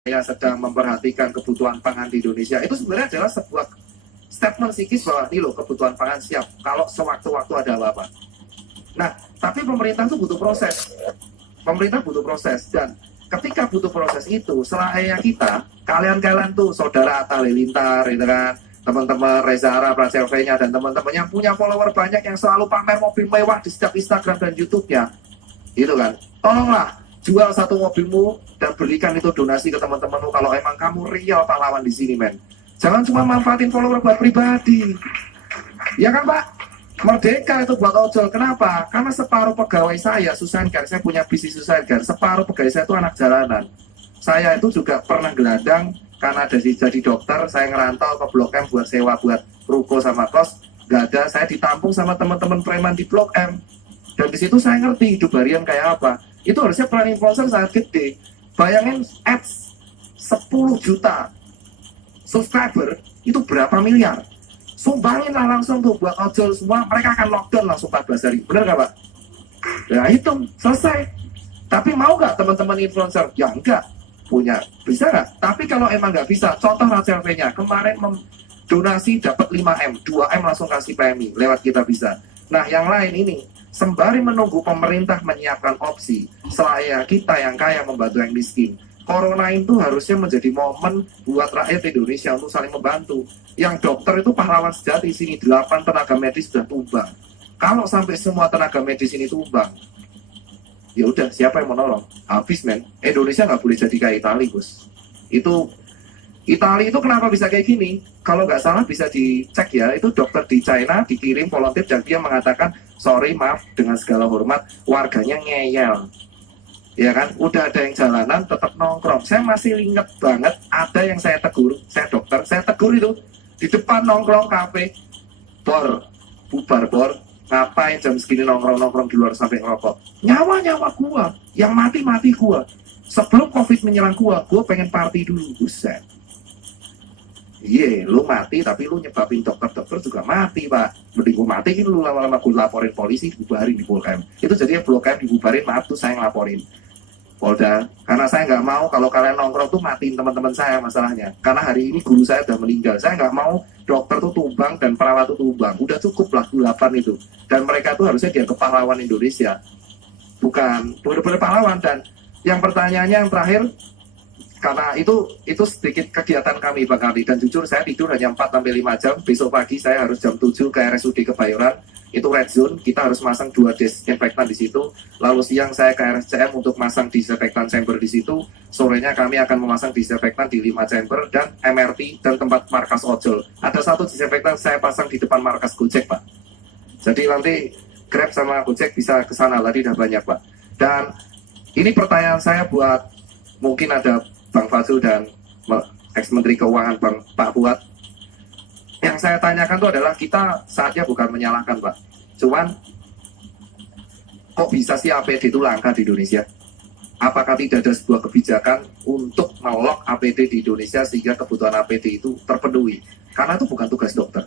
saya sedang memperhatikan kebutuhan pangan di Indonesia, itu sebenarnya adalah sebuah statement psikis bahwa ini loh kebutuhan pangan siap kalau sewaktu-waktu ada apa-apa. Nah, tapi pemerintah itu butuh proses. Pemerintah butuh proses, dan ketika butuh proses itu, selain kita, kalian-kalian tuh saudara Atta Halilintar, gitu kan, teman-teman Reza Arab, Praselvenya, dan teman-teman yang punya follower banyak yang selalu pamer mobil mewah di setiap Instagram dan YouTube-nya, gitu kan. Tolonglah jual satu mobilmu dan berikan itu donasi ke teman-temanmu kalau emang kamu real pahlawan di sini, men. Jangan cuma manfaatin follower buat pribadi. Ya kan, Pak? Merdeka itu buat ojol. Kenapa? Karena separuh pegawai saya, Susangar, saya punya bisnis Susangar, separuh pegawai saya itu anak jalanan. Saya itu juga pernah geladang karena jadi dokter, saya ngerantau ke Blok M buat sewa, buat ruko sama kos, gak ada, saya ditampung sama teman-teman preman di Blok M. Dan di situ saya ngerti hidup harian kayak apa. Itu harusnya peran influencer sangat gede. Bayangin ads 10 juta subscriber, itu berapa miliar? Sumbangin lah langsung tuh buat ojol semua, mereka akan lockdown langsung 14 hari. Bener gak, Pak? Ya itu, selesai. Tapi mau gak teman-teman influencer? Ya enggak. Punya, bisa nggak? Tapi kalau emang nggak bisa, contoh Raselvenya kemarin donasi dapat 5M, 2M langsung kasih PMI lewat Kita Bisa. Nah, yang lain ini sembari menunggu pemerintah menyiapkan opsi, selaya kita yang kaya membantu yang miskin. Corona itu harusnya menjadi momen buat rakyat Indonesia untuk saling membantu. Yang dokter itu pahlawan sejati, sini 8 tenaga medis sudah tumbang. Kalau sampai semua tenaga medis ini tumbang, ya udah, siapa yang mau nolong? Habis, men. Indonesia nggak boleh jadi kayak Itali, Gus. Itali itu kenapa bisa kayak gini? Kalau nggak salah bisa dicek ya, itu dokter di China dikirim volunteer dan dia mengatakan, sorry, maaf, dengan segala hormat, warganya ngeyel. Ya kan, udah ada yang jalanan tetap nongkrong. Saya masih ingat banget ada yang saya tegur, saya dokter, saya tegur itu di depan nongkrong kafe, bor, bubar bor, ngapain jam segini nongkrong-nongkrong di luar sampai ngerokok? Nyawa gua, yang mati gua. Sebelum COVID menyerang gua pengen party dulu, buset. Iya, lu mati tapi lu nyebabin dokter-dokter juga mati, Pak. Mending gua mati lu lama-lama gua laporin polisi, dibubarin di Blok M. Itu jadinya Blok M dibubarin, maaf tuh saya ngelaporin Polda, karena saya nggak mau kalau kalian nongkrong tuh matiin teman-teman saya masalahnya. Karena hari ini guru saya udah meninggal, saya nggak mau dokter tuh tumbang dan perawat tuh tumbang. Udah cukup lah 8 itu. Dan mereka tuh harusnya dianggap pahlawan Indonesia, bukan benar-benar pahlawan. Dan yang pertanyaannya yang terakhir, karena itu sedikit kegiatan kami Bang Ali, dan jujur saya tidur hanya 4-5 jam. Besok pagi saya harus jam 7 ke RSUD Kebayoran, itu red zone, kita harus masang 2 disinfektan di situ. Lalu siang saya ke RSCM untuk masang disinfektan chamber di situ. Sorenya kami akan memasang disinfektan di 5 chamber dan MRT dan tempat markas ojol. Ada 1 disinfektan saya pasang di depan markas Gojek, Pak. Jadi nanti Grab sama Gojek bisa ke sana, tadi udah banyak, Pak. Dan ini pertanyaan saya buat, mungkin ada Bang Fazul dan ex-menteri keuangan Pak Fuad. Yang saya tanyakan itu adalah, kita saatnya bukan menyalahkan, Pak. Cuman, kok bisa sih APD itu langka di Indonesia? Apakah tidak ada sebuah kebijakan untuk melok APD di Indonesia sehingga kebutuhan APD itu terpenuhi? Karena itu bukan tugas dokter.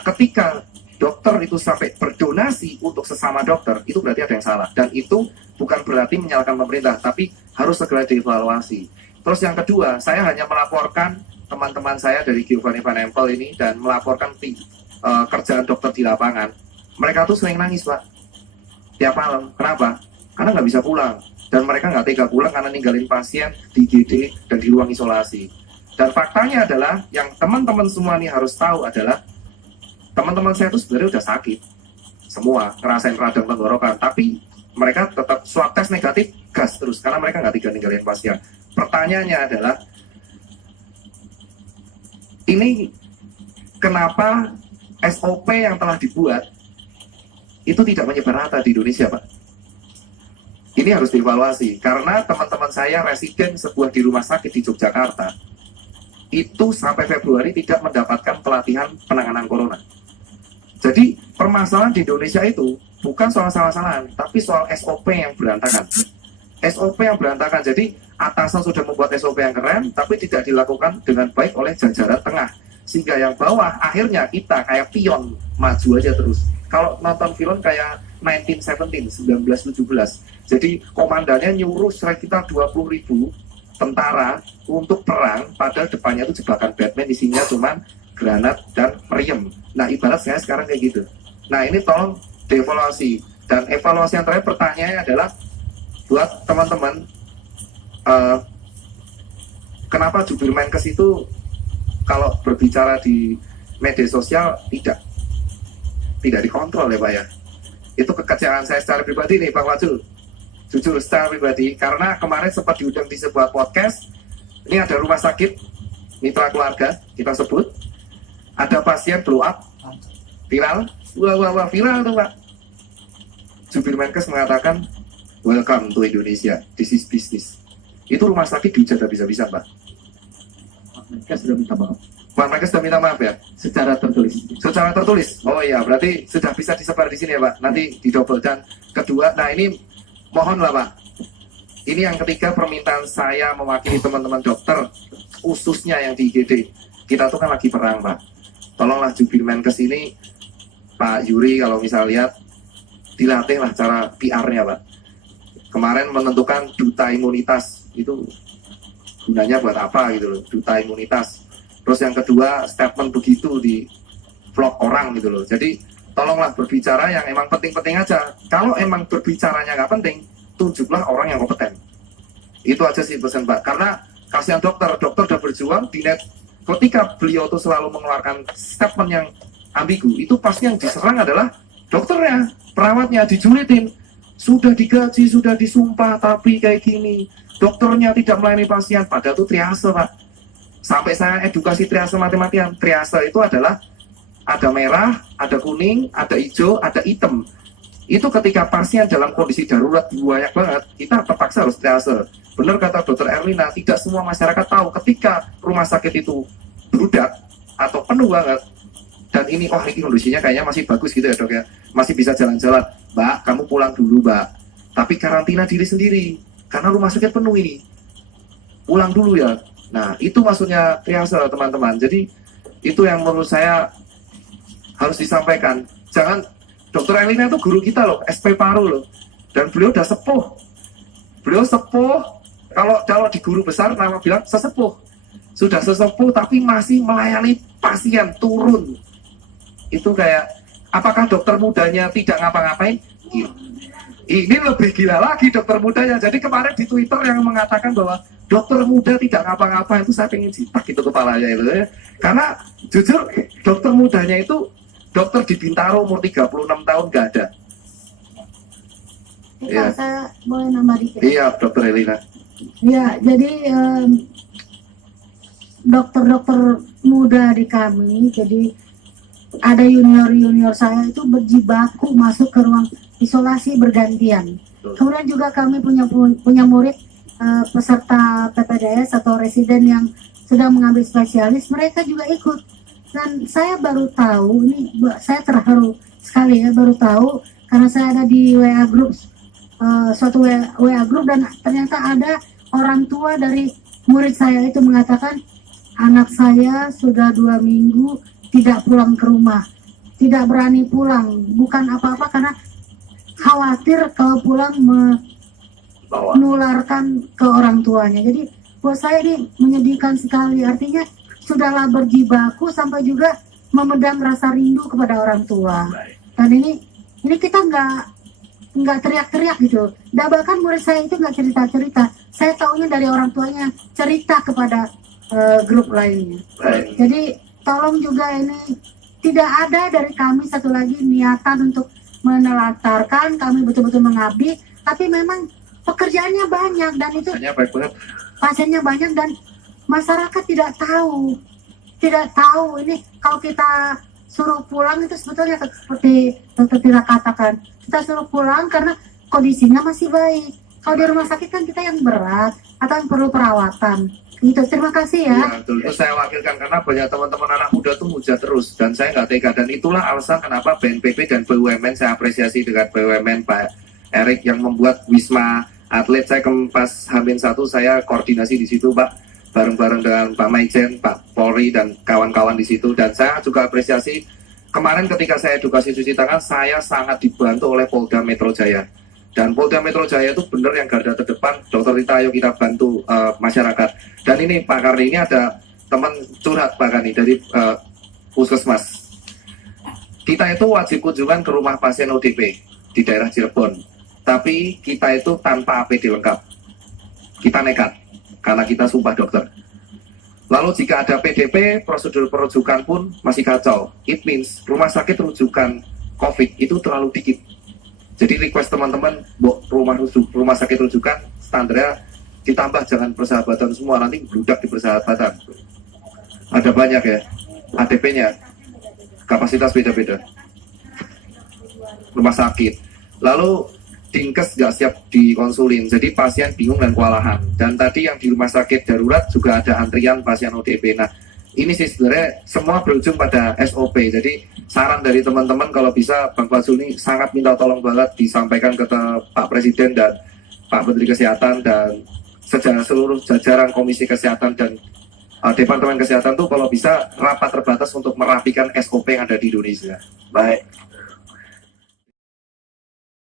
Ketika dokter itu sampai berdonasi untuk sesama dokter, itu berarti ada yang salah. Dan itu bukan berarti menyalahkan pemerintah, tapi harus segera dievaluasi. Terus yang kedua, saya hanya melaporkan teman-teman saya dari Giovanni Van Empel ini dan melaporkan kerjaan dokter di lapangan. Mereka tuh sering nangis, Pak, tiap malam. Kenapa? Karena nggak bisa pulang. Dan mereka nggak tega pulang karena ninggalin pasien di IGD dan di ruang isolasi. Dan faktanya adalah, yang teman-teman semua ini harus tahu adalah, teman-teman saya itu sebenarnya udah sakit. Semua ngerasain radang tenggorokan. Tapi mereka tetap swab test negatif, gas terus. Karena mereka nggak tega ninggalin pasien. Pertanyaannya adalah, ini kenapa SOP yang telah dibuat itu tidak menyebar rata di Indonesia, Pak? Ini harus dievaluasi, karena teman-teman saya residen sebuah di rumah sakit di Yogyakarta itu sampai Februari tidak mendapatkan pelatihan penanganan corona. Jadi permasalahan di Indonesia itu bukan soal salah-salahan, tapi soal SOP yang berantakan. SOP yang berantakan, jadi atasan sudah membuat SOP yang keren, tapi tidak dilakukan dengan baik oleh jajaran tengah. Sehingga yang bawah, akhirnya kita kayak pion, maju aja terus. Kalau nonton film kayak 1917, 1917. Jadi komandannya nyuruh strike kita 20.000, tentara untuk perang, padahal depannya itu jebakan Batman, isinya cuman granat dan meriam. Nah, ibarat saya sekarang kayak gitu. Nah, ini tolong dievaluasi. Dan evaluasi yang terakhir pertanyaannya adalah buat teman-teman, kenapa jubir Menkes itu kalau berbicara di media sosial tidak dikontrol ya Pak ya? Itu kekecewaan saya secara pribadi nih Pak Wajul. Jujur secara pribadi, karena kemarin sempat diundang di sebuah podcast. Ini ada rumah sakit mitra keluarga, kita sebut. Ada pasien blow up, viral, wah viral tuh Pak. Jubir Menkes mengatakan, welcome to Indonesia, this is business. Itu rumah sakit dihujat habis-habisan Pak. Menkes sudah minta maaf. Pak Menkes sudah minta maaf ya? Secara tertulis. Secara tertulis? Oh iya, berarti sudah bisa disebar di sini ya Pak? Nanti didouble. Dan kedua, nah ini mohonlah Pak, ini yang ketiga permintaan saya mewakili teman-teman dokter, khususnya yang di IGD. Kita tuh kan lagi perang Pak. Tolonglah jubir Menkes ini, Pak Yuri kalau misal lihat, dilatihlah cara PR-nya Pak. Kemarin menentukan duta imunitas, itu gunanya buat apa gitu loh, duta imunitas. Terus yang kedua, statement begitu di vlog orang gitu loh. Jadi tolonglah berbicara yang emang penting-penting aja. Kalau emang berbicaranya nggak penting, tunjuklah orang yang kompeten. Itu aja sih pesan Pak. Karena kasihan dokter udah berjuang di net. Ketika beliau tuh selalu mengeluarkan statement yang ambigu, itu pasti yang diserang adalah dokternya, perawatnya, dijulitin. Sudah digaji, sudah disumpah, tapi kayak gini. Dokternya tidak melayani pasien, padahal itu triase Pak. Sampai saya edukasi triase mati-matian. Triase itu adalah ada merah, ada kuning, ada hijau, ada hitam. Itu ketika pasien dalam kondisi darurat banyak banget, kita terpaksa harus triase. Benar kata Dr. Erlina, tidak semua masyarakat tahu ketika rumah sakit itu berudak atau penuh banget. Dan ini, oh ini kondisinya kayaknya masih bagus gitu ya dok ya. Masih bisa jalan-jalan. Mbak, kamu pulang dulu mbak. Tapi karantina diri sendiri. Karena rumah sakit penuh ini. Pulang dulu ya. Nah, itu maksudnya triase teman-teman. Jadi, itu yang menurut saya harus disampaikan. Jangan, Dr. Elina itu guru kita loh, SP Paru loh. Dan beliau udah sepuh. Beliau sepuh, kalau di guru besar nama bilang sesepuh. Sudah sesepuh tapi masih melayani pasien, turun. Itu kayak, apakah dokter mudanya tidak ngapa-ngapain? Ini lebih gila lagi dokter mudanya. Jadi kemarin di Twitter yang mengatakan bahwa dokter muda tidak ngapa-ngapain, itu saya pengen jitak itu kepalanya itu ya. Karena jujur dokter mudanya itu dokter di Bintaro umur 36 tahun nggak ada. Ya. Saya boleh nambah dikit. Iya, dokter Elina. Ya, jadi dokter-dokter muda di kami, jadi ada junior saya itu berjibaku masuk ke ruang isolasi bergantian. Kemudian juga kami punya murid peserta PPDS atau residen yang sedang mengambil spesialis, mereka juga ikut. Dan saya baru tahu, ini saya terharu sekali ya, baru tahu karena saya ada di WA group, suatu WA group, dan ternyata ada orang tua dari murid saya itu mengatakan, anak saya sudah 2 minggu tidak pulang ke rumah, tidak berani pulang, bukan apa-apa karena khawatir kalau pulang menularkan ke orang tuanya. Jadi buat saya ini menyedihkan sekali, artinya sudahlah berjibaku sampai juga memendam rasa rindu kepada orang tua. Dan ini kita nggak teriak-teriak gitu. Dan bahkan murid saya itu nggak cerita-cerita. Saya taunya dari orang tuanya cerita kepada grup lainnya. Jadi tolong juga ini tidak ada dari kami satu lagi niatan untuk menelantarkan, kami betul-betul mengabdi, tapi memang pekerjaannya banyak dan itu pasiennya banyak dan masyarakat tidak tahu ini kalau kita suruh pulang itu sebetulnya seperti dokter Tira katakan, kita suruh pulang karena kondisinya masih baik. Kalau di rumah sakit kan kita yang berat atau yang perlu perawatan. Gitu, terima kasih ya. Iya, betul. Itu saya wakilkan karena banyak teman-teman anak muda tuh muja terus dan saya nggak tega, dan itulah alasan kenapa BNPB dan BUMN saya apresiasi dengan BUMN Pak Erik yang membuat Wisma Atlet. Saya pas H-1 saya koordinasi di situ Pak, bareng-bareng dengan Pak Maijen, Pak Polri dan kawan-kawan di situ. Dan saya juga apresiasi kemarin ketika saya edukasi cuci tangan, saya sangat dibantu oleh Polda Metro Jaya. Dan Polda Metro Jaya itu benar yang garda terdepan. Dokter Rita, ayo kita bantu masyarakat. Dan ini Pak Karni, ini ada teman curhat Pak Karni dari Puskesmas. Kita itu wajib kunjungan ke rumah pasien ODP di daerah Cirebon. Tapi kita itu tanpa APD lengkap. Kita nekat, karena kita sumpah dokter. Lalu jika ada PDP, prosedur perujukan pun masih kacau. It means rumah sakit rujukan COVID itu terlalu dikit. Jadi request teman-teman, rumah sakit rujukan standarnya ditambah, jangan persahabatan semua, nanti bludak di persahabatan. Ada banyak ya, ADP-nya, kapasitas beda-beda. Rumah sakit. Lalu Dinkes nggak siap dikonsulin, jadi pasien bingung dan kewalahan. Dan tadi yang di rumah sakit darurat juga ada antrian pasien ODP. Nah, ini sih sebenarnya semua berujung pada SOP. Jadi saran dari teman-teman kalau bisa Bang Fazul ini sangat minta tolong banget disampaikan ke Pak Presiden dan Pak Menteri Kesehatan dan seluruh jajaran Komisi Kesehatan dan Departemen Kesehatan tuh kalau bisa rapat terbatas untuk merapikan SOP yang ada di Indonesia. Baik.